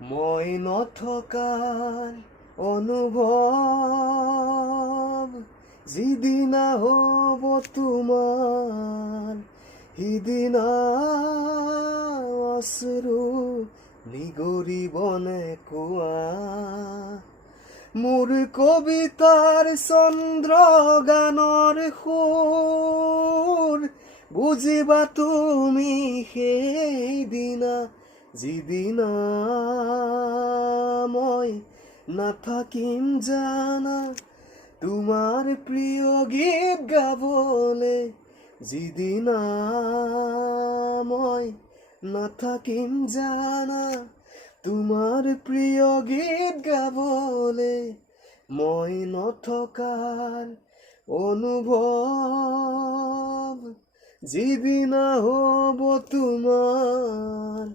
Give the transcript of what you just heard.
মই নথকাৰ অনুভৱ যিদিনা হ'ব তোমাৰ সিদিনা অশ্ৰু নিগৰিবনে কোৱা মোৰ কবিতাৰ চন্দ্ৰ গানৰ সুৰ বুজিবা তুমি সেইদিনা যিদিনা মই নাথাকিম জানা তোমাৰ প্ৰিয় গীত গাবলে যিদিনা মই নাথাকিম জানা তোমাৰ প্ৰিয় গীত গাবলে মই নথকাৰ অনুভৱ যিদিনা হ'ব তোমাৰ